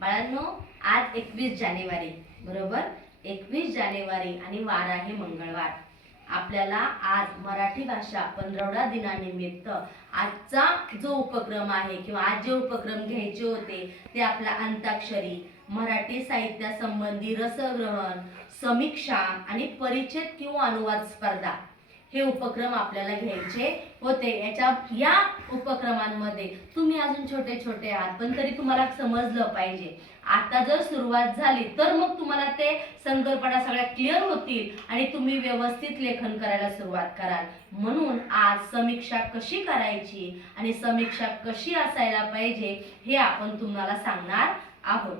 बाळांनो आज एकवीस जानेवारी बरोबर? एकवीस जानेवारी आणि वार आहे मंगळवार. आपल्याला आज मराठी भाषा पंधरवडा दिनानिमित्त आजचा जो उपक्रम आहे किंवा आज जे उपक्रम घ्यायचे होते ते आपला अंताक्षरी मराठी साहित्यासंबंधी रसग्रहण समीक्षा आणि परिच्छेद किंवा अनुवाद स्पर्धा हे उपक्रम आपल्याला घ्यायचे. होते. याच्या या उपक्रमांमध्ये तुम्ही अजून छोटे छोटे आहात पण तरी तुम्हाला समजलं पाहिजे. आता जर सुरुवात झाली तर मग तुम्हाला ते संकल्पना सगळ्या क्लिअर होतील आणि तुम्ही व्यवस्थित लेखन करायला सुरुवात कराल. म्हणून आज समीक्षा कशी करायची आणि समीक्षा कशी असायला पाहिजे हे आपण तुम्हाला सांगणार आहोत.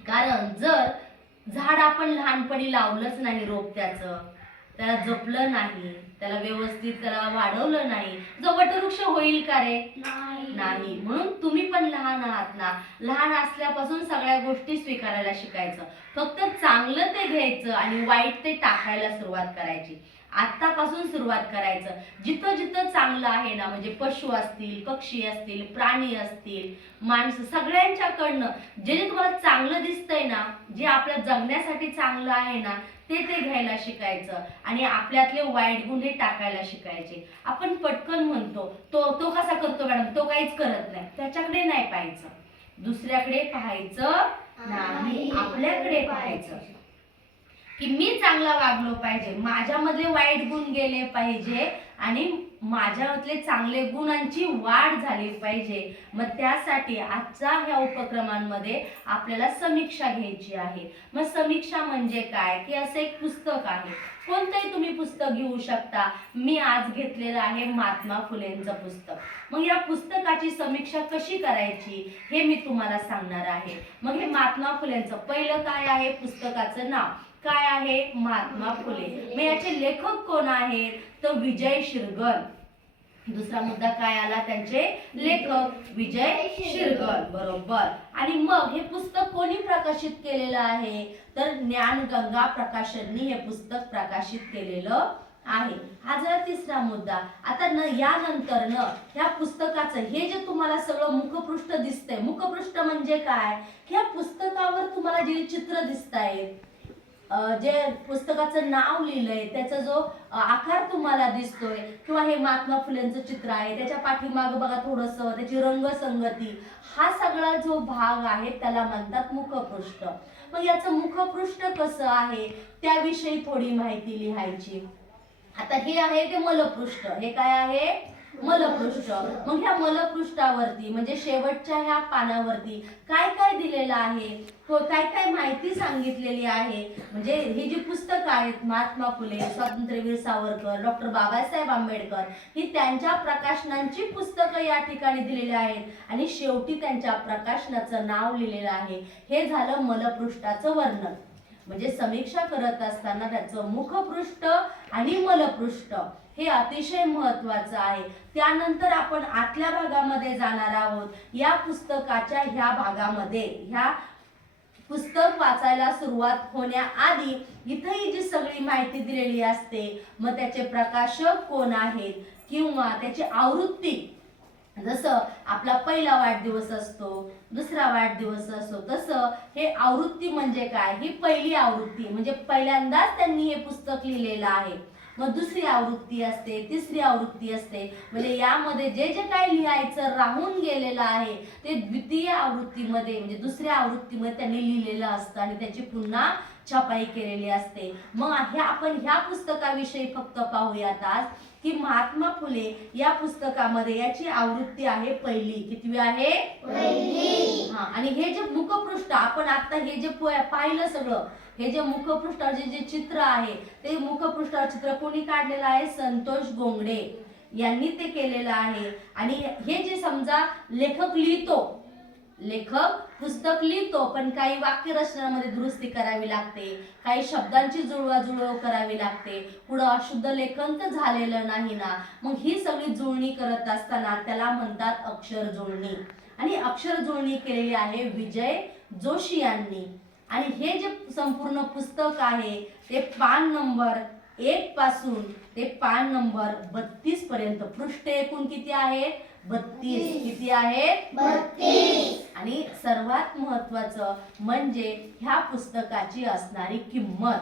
कारण जर झाड आपण लहानपणी लावलंच नाही रोप त्याचं त्याला जपलं नाही त्याला व्यवस्थित त्याला वाढवलं नाही. जो वटवृक्ष होईल का रे? नाही. म्हणून तुम्ही पण लहान आहात ना. लहान असल्यापासून सगळ्या गोष्टी स्वीकारायला शिकायचं. फक्त चांगलं ते घ्यायचं आणि वाईट ते टाकायला सुरुवात करायची. आत्तापासून सुरुवात करायचं. जिथं जिथं चांगलं आहे ना म्हणजे पशु असतील पक्षी असतील प्राणी असतील माणसं सगळ्यांच्याकडनं जे जे तुम्हाला चांगलं दिसतंय ना जे आपल्या जगण्यासाठी चांगलं आहे ना ते ते घ्यायला शिकायचं. आणि आपल्यातले वाईट गुण हे टाकायला शिकायचे. आपण पटकन म्हणतो तो तो कसा करतो मॅडम? तो काहीच करत नाही. त्याच्याकडे नाही पाहायचं. दुसऱ्याकडे पाहायचं नाही. आपल्याकडे पाहायचं. की मी चांगला वागलो पाहिजे. माझ्यामधले वाईट गुण गेले पाहिजे आणि माझ्यातले चांगले गुणांची वाढ झाली पाहिजे. मग त्यासाठी आजच्या ह्या उपक्रमांमध्ये आपल्याला समीक्षा घ्यायची आहे. मग समीक्षा म्हणजे काय? की असं एक पुस्तक आहे. कोणतंही तुम्ही पुस्तक घेऊ शकता. मी आज घेतलेलं आहे महात्मा फुलेंचं पुस्तक. मग या पुस्तकाची समीक्षा कशी करायची हे मी तुम्हाला सांगणार आहे. मग हे महात्मा फुलेंचं पहिलं काय आहे? पुस्तकाचं नाव. काय आहे? महात्मा फुले. मग याचे लेखक कोण आहेत? तर विजय शिरगल. दुसरा मुद्दा काय आला? त्यांचे लेखक विजय शिरगल. बरोबर. आणि मग हे पुस्तक कोणी प्रकाशित केलेलं आहे? तर ज्ञानगंगा प्रकाशननी हे पुस्तक प्रकाशित केलेलं आहे. हा जरा तिसरा मुद्दा. आता न यानंतर न ह्या पुस्तकाचं हे जे तुम्हाला सगळं मुखपृष्ठ दिसतंय मुखपृष्ठ म्हणजे काय? ह्या पुस्तकावर तुम्हाला जे चित्र दिसत आहेत जे पुस्तकाचं नाव लिहिलंय त्याचा जो आकार तुम्हाला दिसतोय किंवा हे महात्मा फुलेंचं चित्र आहे त्याच्या पाठीमागं बघा थोडस त्याची रंगसंगती हा सगळा जो भाग आहे त्याला म्हणतात मुखपृष्ठ. मग याचं मुखपृष्ठ कसं आहे त्याविषयी थोडी माहिती लिहायची. आता हे आहे ते मलपृष्ठ. हे काय आहे? मलपृष्ठ. मग ह्या मलपृष्ठावरती म्हणजे शेवटच्या ह्या पानावरती काय काय दिलेलं आहे? हो काय काय माहिती सांगितलेली आहे? म्हणजे ही जी पुस्तकं आहेत महात्मा फुले स्वातंत्र्यवीर सावरकर डॉक्टर बाबासाहेब आंबेडकर ही त्यांच्या प्रकाशनांची पुस्तकं या ठिकाणी दिलेली आहेत. आणि शेवटी त्यांच्या प्रकाशनाचं नाव लिहिलेलं आहे. हे झालं मलपृष्ठाचं वर्णन. म्हणजे समीक्षा करत असताना त्याचं मुखपृष्ठ आणि मलपृष्ठ. हे अतिशय महत्वाचं आहे. त्यानंतर आपण आतल्या भागामध्ये जाणार आहोत. या पुस्तकाच्या ह्या भागामध्ये ह्या पुस्तक वाचायला सुरुवात होण्याआधी इथंही जी सगळी माहिती दिलेली असते मग त्याचे प्रकाशक कोण आहेत किंवा त्याची आवृत्ती. जसं आपला पहिला वाढदिवस असतो दुसरा वाढदिवस असतो तसं हे आवृत्ती म्हणजे काय? ही पहिली आवृत्ती म्हणजे पहिल्यांदाच त्यांनी हे पुस्तक लिहिलेलं आहे. मग दुसरी आवृत्ती असते तिसरी आवृत्ती असते. म्हणजे यामध्ये जे जे काही लिहायचं राहून गेलेलं आहे ते द्वितीय आवृत्तीमध्ये म्हणजे दुसऱ्या आवृत्तीमध्ये त्यांनी लिहिलेलं असतं आणि त्याची पुन्हा छपाई केलेली असते. मग ह्या आपण ह्या पुस्तकाविषयी फक्त पाहूयात आज की महात्मा फुले या पुस्तकामध्ये याची आवृत्ती आहे पहिली. कितवी आहे? हा आणि हे जे मुखपृष्ठ आपण आता हे जे पाहिलं सगळं हे जे मुखपृष्ठावरचे जे चित्र आहे ते मुखपृष्ठावर चित्र कोणी काढलेलं आहे? संतोष गोंगडे यांनी ते केलेलं आहे. आणि हे जे समजा लेखक लिहितो लेखक पुस्तक लिहितो पण काही वाक्य रचनामध्ये दुरुस्ती करावी लागते काही शब्दांची जुळवाजुळव करावी लागते पुढं अशुद्ध लेखन तर झालेलं नाही ना? मग ही सगळी जुळणी करत असताना त्याला म्हणतात अक्षर जुळणी. आणि अक्षर जुळणी केलेली आहे विजय जोशी यांनी. आणि हे जे संपूर्ण पुस्तक आहे ते पान नंबर एक पासून ते पान नंबर बत्तीस पर्यंत. पृष्ठ एकूण किती आहेत बत्तीस. किती आहेत आणि सर्वात महत्वाचं म्हणजे ह्या पुस्तकाची असणारी किंमत.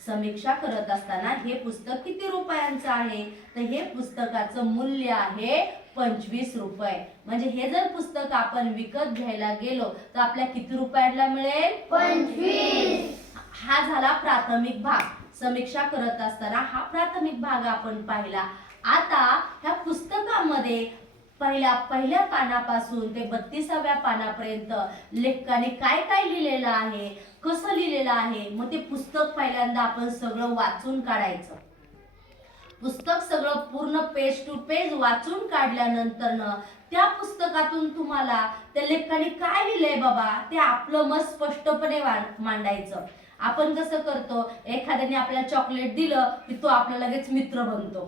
समीक्षा करत असताना हे पुस्तक किती रुपयांचं आहे? तर हे पुस्तकाचं मूल्य आहे पंचवीस रुपये. म्हणजे हे जर पुस्तक आपण विकत घ्यायला गेलो तर आपल्या किती रुपयाला मिळेल? हा झाला प्राथमिक भाग. समीक्षा करत असताना हा प्राथमिक भाग आपण पाहिला. आता ह्या पुस्तकामध्ये पहिल्या पहिल्या पानापासून ते बत्तीसाव्या पानापर्यंत लेखकाने काय काय लिहिलेलं आहे? कसं लिहिलेलं आहे? मग ते पुस्तक पहिल्यांदा आपण सगळं वाचून काढायचं. पुस्तक सगळं पूर्ण पेज टू पेज वाचून काढल्यानंतर त्या पुस्तकातून तुम्हाला त्या लेखकाने काय लिहिलंय बाबा ते आपलं मत स्पष्टपणे मांडायचं. आपण कसं करतो एखाद्याने आपल्याला चॉकलेट दिलं की तो आपला लगेच मित्र बनतो.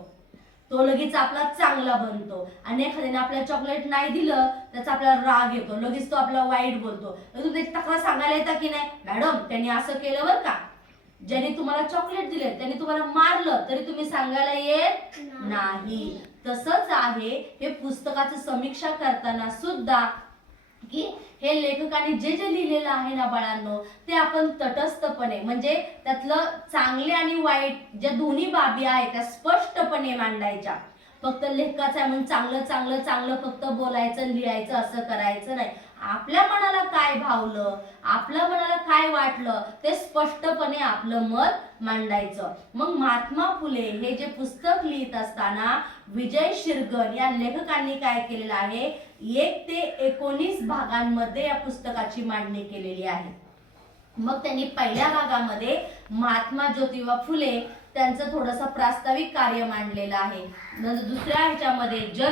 तो लगेच आपला चांगला बनतो. आणि एखाद्याने आपल्याला चॉकलेट नाही दिलं त्याचा आपल्याला राग येतो. लगेच तो आपला वाईट बोलतो. तर तुम्ही त्याची तक्रार सांगायला येतं की नाही? मॅडम त्यांनी असं केलं बरं का? ज्यांनी तुम्हाला चॉकलेट दिले त्यांनी तुम्हाला मारलं तरी तुम्ही सांगायला येत नाही. तसंच आहे हे पुस्तकाचं समीक्षा करताना सुद्धा की हे लेखकाने जे जे लिहिलेलं आहे ना बाळांनो ते आपण तटस्थपणे म्हणजे त्यातलं चांगले आणि वाईट ज्या दोन्ही बाबी आहेत त्या स्पष्टपणे मांडायच्या. फक्त लेखकाचं आहे म्हणून चांगलं चांगलं चांगलं फक्त बोलायचं लिहायचं असं करायचं नाही. आपल्या मनाला काय भावलं आपल्या मनाला काय वाटलं ते स्पष्टपणे आपलं मत मांडायचं. मग महात्मा फुले हे जे पुस्तक लिहित असताना विजय शिरगण या लेखकांनी काय केलेलं आहे? एक ते एकोणीस भागांमध्ये या पुस्तकाची मांडणी केलेली आहे. मग त्यांनी पहिल्या भागामध्ये महात्मा ज्योतिबा फुले त्यांचं थोडंसं प्रास्ताविक कार्य मांडलेलं आहे. नंतर दुसऱ्या ह्याच्यामध्ये जन